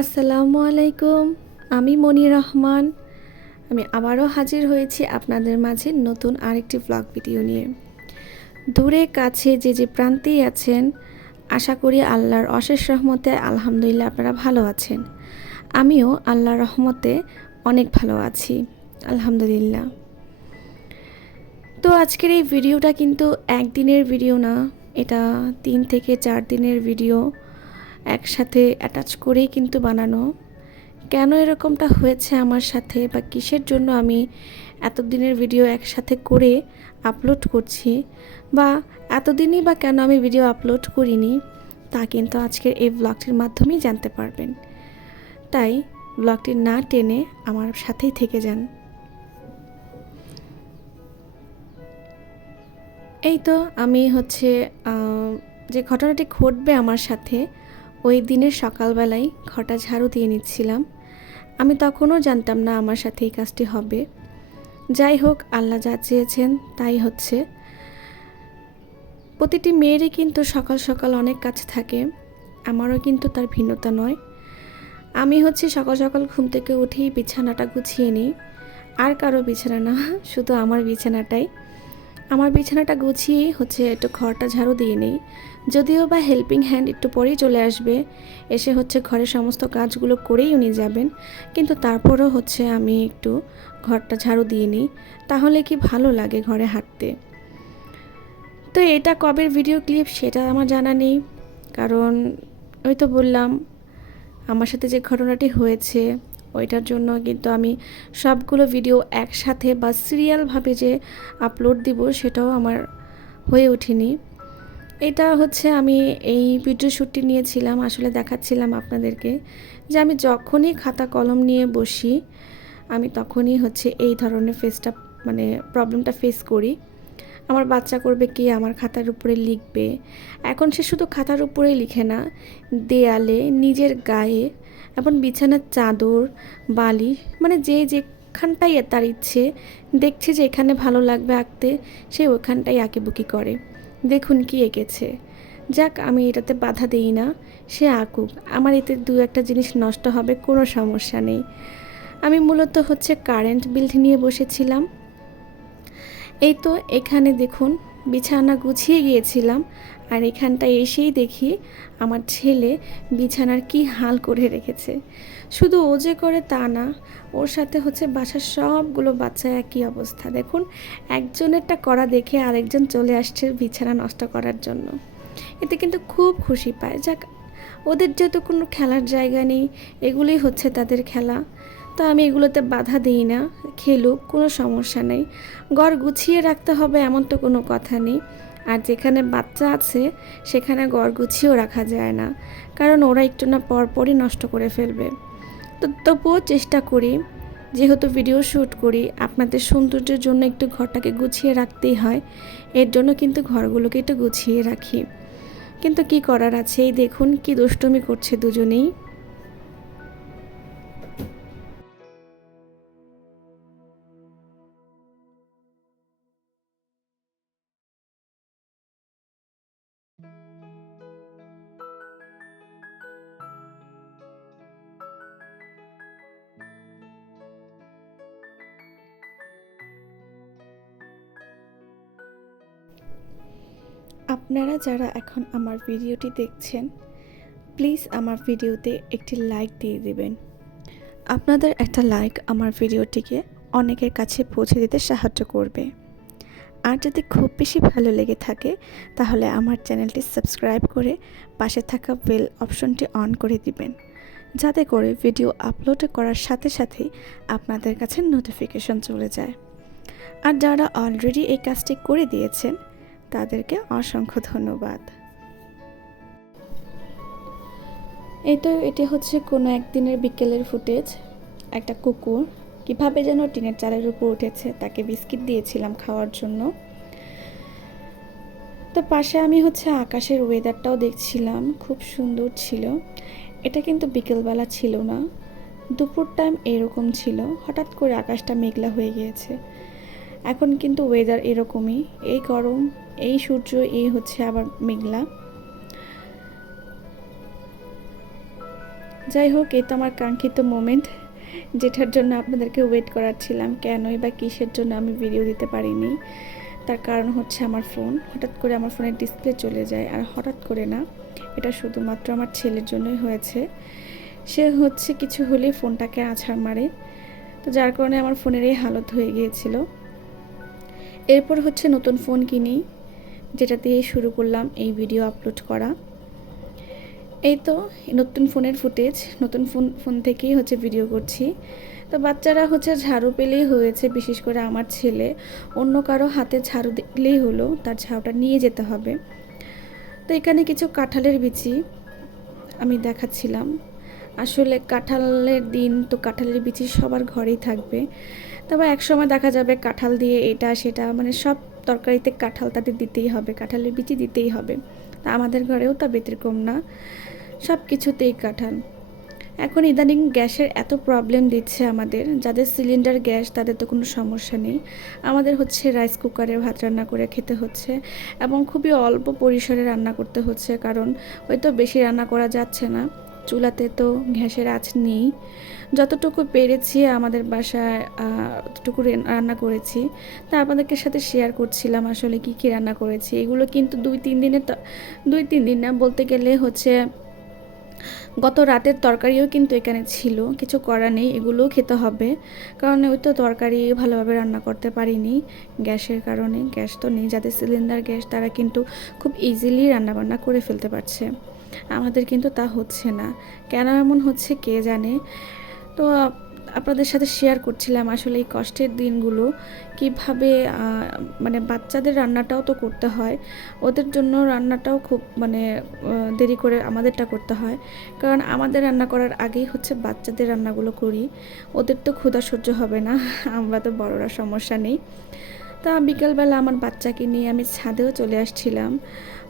আসসালামু আলাইকুম, আমি মনির রহমান। আমি আবারও হাজির হয়েছি আপনাদের মাঝে নতুন আরেকটি ব্লগ ভিডিও নিয়ে। দূরে কাছে যে প্রান্তেই আছেন, আশা করি আল্লাহর অশেষ রহমতে আলহামদুলিল্লাহ আপনারা ভালো আছেন। আমিও আল্লাহর রহমতে অনেক ভালো আছি, আলহামদুলিল্লাহ। তো আজকের এই ভিডিওটা কিন্তু একদিনের ভিডিও না, এটা 3 থেকে 4 দিনের ভিডিও একসাথে অ্যাটাচ করেই কিন্তু বানানো। কেন এরকমটা হয়েছে আমার সাথে বা কিসের জন্য আমি এতদিনের ভিডিও একসাথে করে আপলোড করছি বা এতদিনই বা কেন আমি ভিডিও আপলোড করিনি, তা কিন্তু আজকের এই ব্লগটির মাধ্যমেই জানতে পারবেন। তাই ব্লগটি না টেনে আমার সাথেই থেকে যান। এই তো আমি যে ঘটনাটি ঘটবে আমার সাথে, ওই দিনের সকালবেলায় ঘরটা ঝাড়ু দিয়ে নিচ্ছিলাম। আমি তখনও জানতাম না আমার সাথে এই কাজটি হবে। যাই হোক, আল্লাহ যা চেয়েছেন তাই হচ্ছে। প্রতিটি মেয়েরই কিন্তু সকাল সকাল অনেক কাজ থাকে, আমারও কিন্তু তার ভিন্নতা নয়। আমি সকাল সকাল ঘুম থেকে উঠেই বিছানাটা গুছিয়ে নিই। আর কারো বিছানা না, শুধু আমার বিছানাটাই। আমার বিছানাটা গুছিয়েই একটু ঘরটা ঝাড়ু দিয়ে নিই। যদিও বা হেল্পিং হ্যান্ড একটু পরেই চলে আসবে, এসে ঘরের সমস্ত কাজগুলো করেই উনি যাবেন, কিন্তু তারপরও আমি একটু ঘরটা ঝাড়ু দিয়ে নিই। তাহলে কি ভালো লাগে ঘরে হাঁটতে। তো এটা কবের ভিডিও ক্লিপ সেটা আমার জানা নেই, কারণ ওই তো বললাম আমার সাথে যে ঘটনাটি হয়েছে ওইটার জন্য কিন্তু আমি সবগুলো ভিডিও একসাথে বা সিরিয়ালভাবে যে আপলোড দিব সেটাও আমার হয়ে ওঠেনি। এটা আমি এই ভিডিও শ্যুটটি নিয়েছিলাম, আসলে দেখাচ্ছিলাম আপনাদেরকে যে আমি যখনই খাতা কলম নিয়ে বসি আমি তখনই এই ধরনের প্রবলেমটা ফেস করি। আমার বাচ্চা করবে কি, আমার খাতার উপরে লিখবে। এখন সে শুধু খাতার উপরেই লিখে না, দেয়ালে, নিজের গায়ে এবং বিছানার চাদর, বালিশ, যেখানটাই তার ইচ্ছে দেখছে যে এখানে ভালো লাগবে আঁকতে, সে ওখানটাই আঁকিবুকি করে। দেখুন কি এঁকেছে, যাক আমি এটাতে বাধা দেই না, সে আঁকুক, আমার এতে 2-1 জিনিস নষ্ট হবে, কোনো সমস্যা নেই। আমি মূলত কারেন্ট বিল নিয়ে বসেছিলাম। এই তো এখানে দেখুন বিছানা গুছিয়ে গিয়েছিলাম, আর এখানটায় এসেই দেখি আমার ছেলে বিছানার কি হাল করে রেখেছে। শুধু ও যে করে তা না, ওর সাথে বাসার সবগুলো বাচ্চা একই অবস্থা। দেখুন একজনেরটা করা দেখে আরেকজন চলে আসছে বিছানা নষ্ট করার জন্য। এতে কিন্তু খুব খুশি পায়। যাক, ওদের যেহেতু কোনো খেলার জায়গা নেই, এগুলোই তাদের খেলা। তো আমি এগুলোতে বাধা দিই না, খেলুক, কোনো সমস্যা নেই। ঘর গুছিয়ে রাখতে হবে এমন তো কোনো কথা নেই। আর যেখানে বাচ্চা আছে সেখানে ঘর গুছিয়েও রাখা যায় না, কারণ ওরা একটু না পরপরই নষ্ট করে ফেলবে। তো তবুও চেষ্টা করি, যেহেতু ভিডিও শ্যুট করি, আপনাদের সৌন্দর্যের জন্য একটু ঘরটাকে গুছিয়ে রাখতেই হয়। এর জন্য কিন্তু ঘরগুলোকে একটু গুছিয়ে রাখি। কিন্তু কি করার আছে, এই দেখুন কি দুষ্টুমি করছে দুজনেই। আপনারা যারা এখন আমার ভিডিওটি দেখছেন, প্লিজ আমার ভিডিওতে একটি লাইক দিয়ে দেবেন। আপনাদের একটা লাইক আমার ভিডিওটিকে অনেকের কাছে পৌঁছে দিতে সাহায্য করবে। আর যদি খুব বেশি ভালো লেগে থাকে তাহলে আমার চ্যানেলটি সাবস্ক্রাইব করে পাশে থাকা বেল অপশনটি অন করে দিবেন, যাতে করে ভিডিও আপলোড করার সাথে সাথেই আপনাদের কাছে নোটিফিকেশন চলে যায়। আর যারা অলরেডি এই কাজটি করে দিয়েছেন তাদেরকে অসংখ্য ধন্যবাদ। এই তো এটি হচ্ছে কোনো একদিনের বিকেলের ফুটেজ। একটা কুকুর কিভাবে যেন টিনের চালের উপর উঠেছে, তাকে বিস্কিট দিয়েছিলাম খাওয়ার জন্য। তো পাশে আমি হচ্ছে আকাশের ওয়েদারটাও দেখছিলাম, খুব সুন্দর ছিল। এটা কিন্তু বিকেলবেলা ছিল না, দুপুর টাইম এরকম ছিল, হঠাৎ করে আকাশটা মেঘলা হয়ে গিয়েছে। এখন কিন্তু ওয়েদার এরকমই, এই গরম, এই সূর্য, এই হচ্ছে আবার মেঘলা। যাই হোক, এই তো আমার কাঙ্ক্ষিত মোমেন্ট, যেটার জন্য আপনাদেরকে ওয়েট করাচ্ছিলাম। কেনই বা কিসের জন্য আমি ভিডিও দিতে পারিনি, তার কারণ হচ্ছে আমার ফোন, হঠাৎ করে আমার ফোনের ডিসপ্লে চলে যায়। আর হঠাৎ করে না, এটা শুধুমাত্র আমার ছেলের জন্যই হয়েছে। সে হচ্ছে কিছু হলেই ফোনটাকে আছাড় মারে, তো যার কারণে আমার ফোনের এই হালত হয়ে গিয়েছিল। এরপর হচ্ছে নতুন ফোন কিনি, যেটা দিয়ে শুরু করলাম এই ভিডিও আপলোড করা। এই তো নতুন ফোনের ফুটেজ, নতুন ফোন থেকেই হচ্ছে ভিডিও করছি। তো বাচ্চারা হচ্ছে ঝাড়ু পেলেই হয়েছে, বিশেষ করে আমার ছেলে অন্য কারো হাতে ঝাড়ু দিলেই হলো, তার ঝাড়ুটা নিয়ে যেতে হবে। তো এখানে কিছু কাঁঠালের বিচি আমি দেখাচ্ছিলাম। আসলে কাঁঠালের দিন তো কাঁঠালের বিচি সবার ঘরেই থাকবে, তবে একসময় দেখা যাবে কাঁঠাল দিয়ে এটা সেটা, মানে সব তরকারিতে কাঁঠাল তাদের দিতেই হবে, কাঁঠালের বিচি দিতেই হবে। তা আমাদের ঘরেও তা ব্যতিক্রম না, সব কিছুতেই কাঁঠাল। এখন ইদানিং গ্যাসের এত প্রবলেম দিচ্ছে আমাদের, যাদের সিলিন্ডার গ্যাস তাদের তো কোনো সমস্যা নেই। আমাদের হচ্ছে রাইস কুকারে ভাত রান্না করে খেতে হচ্ছে, এবং খুবই অল্প পরিসরে রান্না করতে হচ্ছে, কারণ হয়তো বেশি রান্না করা যাচ্ছে না, চুলাতে তো গ্যাসের আঁচ নেই। যতটুকু পেরেছি আমাদের বাসায় ততটুকু রান্না করেছি, তা আপনাদেরকে সাথে শেয়ার করছিলাম আসলে কি কী রান্না করেছি। এগুলো কিন্তু 2-3 দিন না, বলতে গেলে হচ্ছে গত রাতের তরকারিও কিন্তু এখানে ছিল, কিছু করা নেই, এগুলোও খেতে হবে, কারণ ওই তো তরকারি ভালোভাবে রান্না করতে পারিনি গ্যাসের কারণে। গ্যাস তো নেই, যাদের সিলিন্ডার গ্যাস তারা কিন্তু খুব ইজিলি রান্নাবান্না করে ফেলতে পারছে, আমাদের কিন্তু তা হচ্ছে না। কেন এমন হচ্ছে কে জানে। তো আপনাদের সাথে শেয়ার করছিলাম আসলে এই কষ্টের দিনগুলো কিভাবে, মানে বাচ্চাদের রান্নাটাও তো করতে হয়, ওদের জন্য রান্নাটাও খুব মানে দেরি করে আমাদেরটা করতে হয়, কারণ আমাদের রান্না করার আগেই হচ্ছে বাচ্চাদের রান্নাগুলো করি, ওদের তো ক্ষুধা সহ্য হবে না, আমরা তো বড়রা সমস্যা নেই। তা বিকেলবেলা আমার বাচ্চাকে নিয়ে আমি ছাদেও চলে আসছিলাম,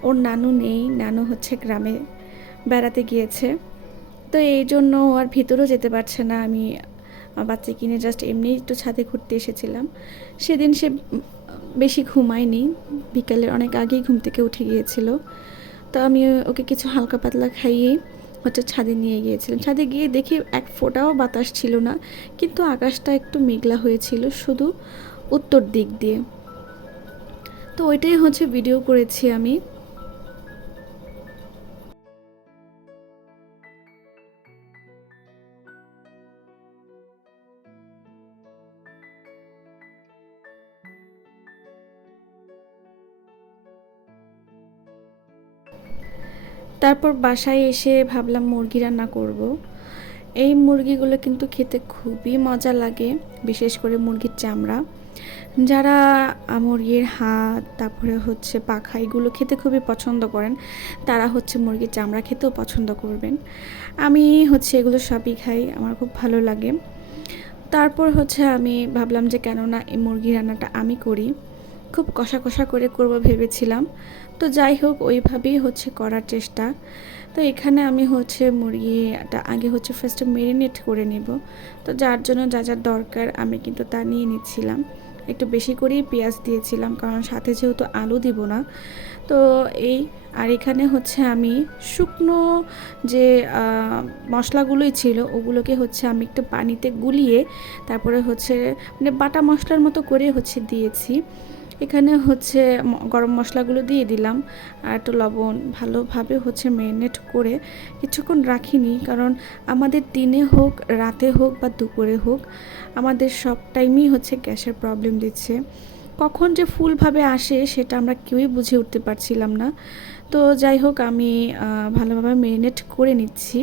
ওর নানু নেই, নানু হচ্ছে গ্রামে বেড়াতে গিয়েছে, তো এই জন্য আর ভিতরেও যেতে পারছে না। আমি আমার বাচ্চা কিনে জাস্ট এমনি একটু ছাদে ঘুরতে এসেছিলাম। সেদিন সে বেশি ঘুমায়নি, বিকালের অনেক আগেই ঘুম থেকে উঠে গিয়েছিল, তো আমি ওকে কিছু হালকা পাতলা খাইয়ে হচ্ছে ছাদে নিয়ে গিয়েছিলাম। ছাদে গিয়ে দেখি এক ফোঁটাও বাতাস ছিল না, কিন্তু আকাশটা একটু মেঘলা হয়েছিল শুধু উত্তর দিক দিয়ে। তো ওইটাই হচ্ছে ভিডিও করেছি আমি। তারপর বাসায় এসে ভাবলাম মুরগি রান্না করব। এই মুরগিগুলো কিন্তু খেতে খুবই মজা লাগে, বিশেষ করে মুরগির চামড়া। যারা মুরগির হাত, তারপরে হচ্ছে পাখা, এগুলো খেতে খুবই পছন্দ করেন, তারা হচ্ছে মুরগির চামড়া খেতেও পছন্দ করবেন। আমি হচ্ছে এগুলো সবই খাই, আমার খুব ভালো লাগে। তারপর হচ্ছে আমি ভাবলাম যে কেননা এই মুরগি রান্নাটা আমি করি, খুব কষা কষা করে করব ভেবেছিলাম। তো যাই হোক, ওইভাবেই হচ্ছে করার চেষ্টা। তো এখানে আমি হচ্ছে মুরগিটা আগে হচ্ছে ফার্স্টে মেরিনেট করে নেব, তো যার জন্য যা যা দরকার আমি কিন্তু তা নিয়ে নিচ্ছিলাম। একটু বেশি করেই পেঁয়াজ দিয়েছিলাম, কারণ সাথে যেহেতু আলু দিব না। তো এই আর এখানে হচ্ছে আমি শুকনো যে মশলাগুলোই ছিল ওগুলোকে হচ্ছে আমি একটু পানিতে গুলিয়ে তারপরে হচ্ছে মানে বাটা মশলার মতো করে হচ্ছে দিয়েছি। এখানে হচ্ছে গরম মশলাগুলো দিয়ে দিলাম, আর একটু লবণ, ভালোভাবে হচ্ছে ম্যারিনেট করে কিছুক্ষণ রাখিনি, কারণ আমাদের দিনে হোক, রাতে হোক বা দুপুরে হোক, আমাদের সব টাইমই হচ্ছে গ্যাসের প্রবলেম দিচ্ছে। কখন যে ফুলভাবে আসে সেটা আমরা কেউই বুঝে উঠতে পারছিলাম না। তো যাই হোক, আমি ভালোভাবে ম্যারিনেট করে নিচ্ছি।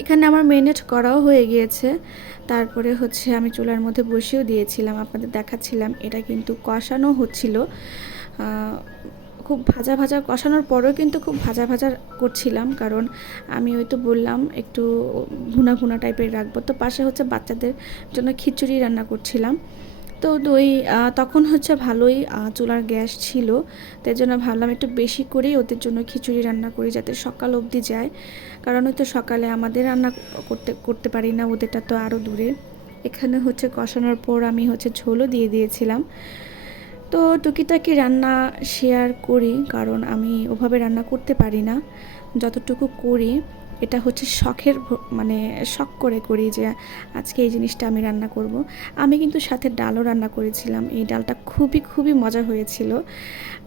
এখানে আমার ম্যারিনেট করাও হয়ে গিয়েছে। তারপরে হচ্ছে আমি চুলার মধ্যে বসিয়েও দিয়েছিলাম, আপনাদের দেখাচ্ছিলাম। এটা কিন্তু কষানো হচ্ছিল, খুব ভাজা ভাজা কষানোর পরেও কিন্তু খুব ভাজা ভাজা করছিলাম, কারণ আমি ওই তো বললাম একটু ভুনা ভুনা টাইপের রাখবো। তো পাশে হচ্ছে বাচ্চাদের জন্য খিচুড়ি রান্না করছিলাম। তো দই তখন হচ্ছে ভালোই চুলার গ্যাস ছিল, তাই জন্য ভাবলাম একটু বেশি করেই ওদের জন্য খিচুড়ি রান্না করি, যাতে সকাল অবধি যায়। কারণ ওই তো সকালে আমাদের রান্না করতে পারি না, ওদেরটা তো আরও দূরে। এখানে হচ্ছে কষানোর পর আমি হচ্ছে ঝোলও দিয়ে দিয়েছিলাম। তো টুকিটাকি রান্না শেয়ার করি, কারণ আমি ওভাবে রান্না করতে পারি না। যতটুকু করি এটা হচ্ছে শখের মানে শখ করে করি যে আজকে এই জিনিসটা আমি রান্না করব। আমি কিন্তু সাথে ডালও রান্না করেছিলাম। এই ডালটা খুবই খুবই মজা হয়েছিল।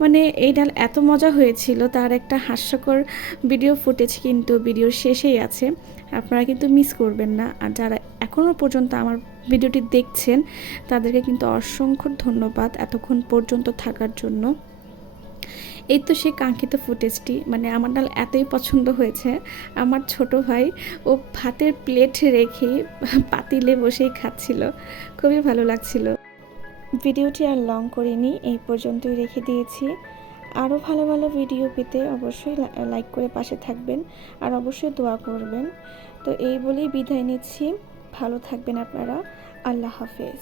মানে এই ডাল এত মজা হয়েছিল, তার একটা হাস্যকর ভিডিও ফুটেজ কিন্তু ভিডিওর শেষেই আছে, আপনারা কিন্তু মিস করবেন না। আর যারা এখনও পর্যন্ত আমার ভিডিওটি দেখছেন তাদেরকে কিন্তু অসংখ্য ধন্যবাদ এতক্ষণ পর্যন্ত থাকার জন্য। এই তো সেই কাঙ্ক্ষিত ফুটেজটি, মানে আমার ডাল এতই পছন্দ হয়েছে, আমার ছোট ভাই ও ভাতের প্লেট রেখে পাতিলে বসেই খাচ্ছিল, খুবই ভালো লাগছিল। ভিডিওটি আর লং করিনি, এই পর্যন্তই রেখে দিয়েছি। আরও ভালো ভালো ভিডিও পেতে অবশ্যই লাইক করে পাশে থাকবেন, আর অবশ্যই দোয়া করবেন। তো এই বলেই বিদায় নিচ্ছি, ভালো থাকবেন আপনারা। আল্লাহ হাফেজ।